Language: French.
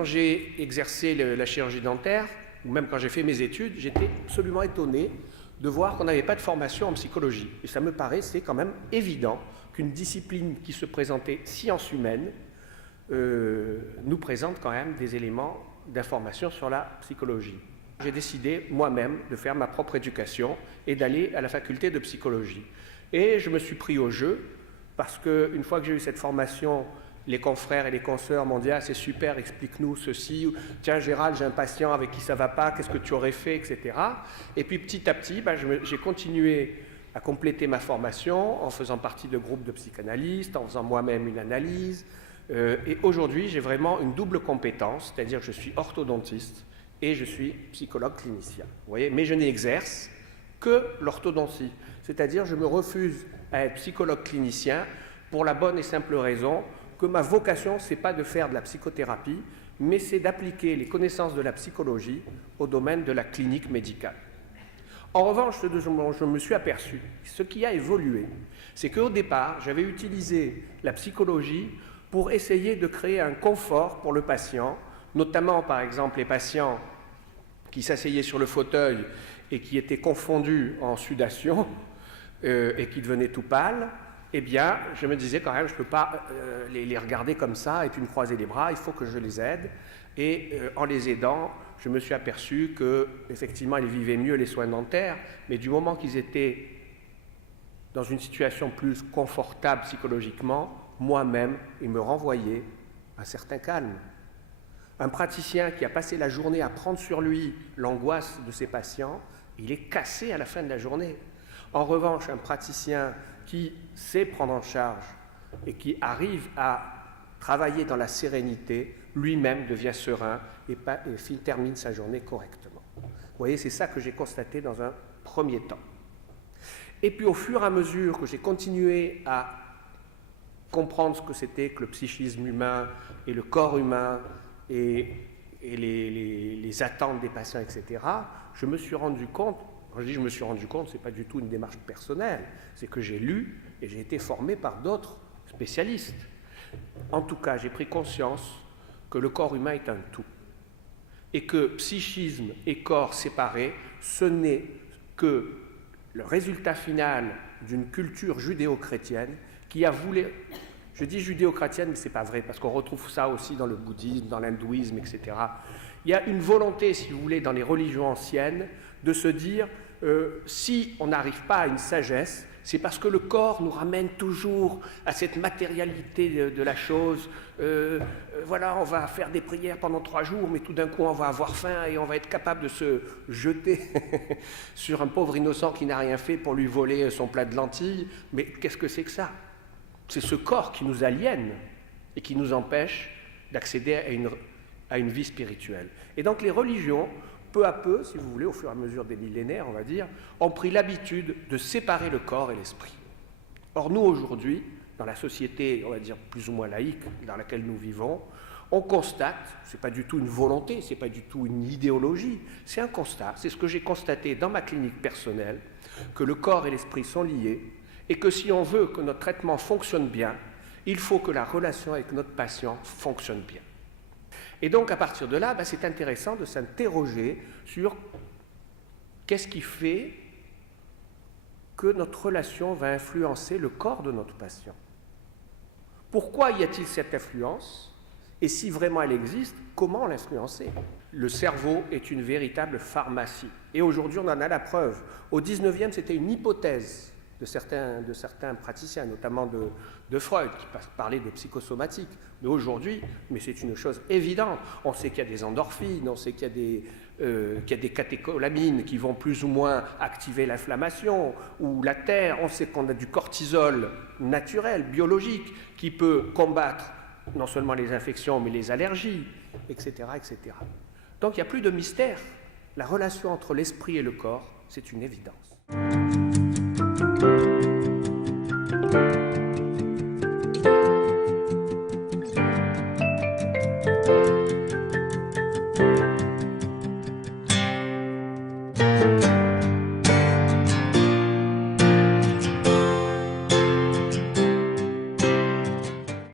quand j'ai exercé la chirurgie dentaire, ou même quand j'ai fait mes études, j'étais absolument étonné de voir qu'on n'avait pas de formation en psychologie. Et ça me paraissait quand même évident qu'une discipline qui se présentait sciences humaines nous présente quand même des éléments d'information sur la psychologie. J'ai décidé moi-même de faire ma propre éducation et d'aller à la faculté de psychologie. Et je me suis pris au jeu parce qu'une fois que j'ai eu cette formation, les confrères et les consoeurs m'ont dit « Ah, c'est super, explique-nous ceci. Tiens, Gérald, j'ai un patient avec qui ça ne va pas, qu'est-ce que tu aurais fait, etc. » Et puis petit à petit, j'ai continué à compléter ma formation en faisant partie de groupes de psychanalystes, en faisant moi-même une analyse. Et aujourd'hui, j'ai vraiment une double compétence, c'est-à-dire que je suis orthodontiste et je suis psychologue clinicien. Vous voyez, mais je n'exerce que l'orthodontie. C'est-à-dire je me refuse à être psychologue clinicien pour la bonne et simple raison que ma vocation, ce n'est pas de faire de la psychothérapie, mais c'est d'appliquer les connaissances de la psychologie au domaine de la clinique médicale. En revanche, ce dont je me suis aperçu, ce qui a évolué, c'est qu'au départ, j'avais utilisé la psychologie pour essayer de créer un confort pour le patient, notamment par exemple les patients qui s'asseyaient sur le fauteuil et qui étaient confondus en sudation et qui devenaient tout pâles. Eh bien, je me disais quand même, je ne peux pas les regarder comme ça et puis me croiser les bras, il faut que je les aide. Et en les aidant, je me suis aperçu qu'effectivement, ils vivaient mieux les soins dentaires, mais du moment qu'ils étaient dans une situation plus confortable psychologiquement, moi-même, ils me renvoyaient un certain calme. Un praticien qui a passé la journée à prendre sur lui l'angoisse de ses patients, il est cassé à la fin de la journée. En revanche, un praticien qui sait prendre en charge et qui arrive à travailler dans la sérénité, lui-même devient serein et termine sa journée correctement. Vous voyez, c'est ça que j'ai constaté dans un premier temps. Et puis au fur et à mesure que j'ai continué à comprendre ce que c'était que le psychisme humain et le corps humain et les attentes des patients, etc., je me suis rendu compte, quand je dis je me suis rendu compte, ce n'est pas du tout une démarche personnelle, c'est que j'ai lu et j'ai été formé par d'autres spécialistes. En tout cas, j'ai pris conscience que le corps humain est un tout et que psychisme et corps séparés, ce n'est que le résultat final d'une culture judéo-chrétienne qui a voulu, je dis judéo-chrétienne, mais ce n'est pas vrai, parce qu'on retrouve ça aussi dans le bouddhisme, dans l'hindouisme, etc. Il y a une volonté, si vous voulez, dans les religions anciennes, de se dire, si on n'arrive pas à une sagesse, c'est parce que le corps nous ramène toujours à cette matérialité de la chose. Voilà, on va faire des prières pendant 3 jours, mais tout d'un coup, on va avoir faim et on va être capable de se jeter sur un pauvre innocent qui n'a rien fait pour lui voler son plat de lentilles. Mais qu'est-ce que c'est que ça? C'est ce corps qui nous aliène et qui nous empêche d'accéder à une vie spirituelle. Et donc les religions, peu à peu, si vous voulez, au fur et à mesure des millénaires, on va dire, ont pris l'habitude de séparer le corps et l'esprit. Or, nous, aujourd'hui, dans la société, on va dire, plus ou moins laïque dans laquelle nous vivons, on constate, ce n'est pas du tout une volonté, ce n'est pas du tout une idéologie, c'est un constat, c'est ce que j'ai constaté dans ma clinique personnelle, que le corps et l'esprit sont liés, et que si on veut que notre traitement fonctionne bien, il faut que la relation avec notre patient fonctionne bien. Et donc, à partir de là, c'est intéressant de s'interroger sur qu'est-ce qui fait que notre relation va influencer le corps de notre patient. Pourquoi y a-t-il cette influence? Et si vraiment elle existe, comment l'influencer? Le cerveau est une véritable pharmacie. Et aujourd'hui, on en a la preuve. Au 19e, c'était une hypothèse de certains praticiens, notamment de Freud, qui parlait de psychosomatique. Mais aujourd'hui, c'est une chose évidente. On sait qu'il y a des endorphines, on sait qu'il y a des catécholamines qui vont plus ou moins activer l'inflammation, ou la terre, on sait qu'on a du cortisol naturel, biologique, qui peut combattre non seulement les infections, mais les allergies, etc., etc. Donc il n'y a plus de mystère. La relation entre l'esprit et le corps, c'est une évidence.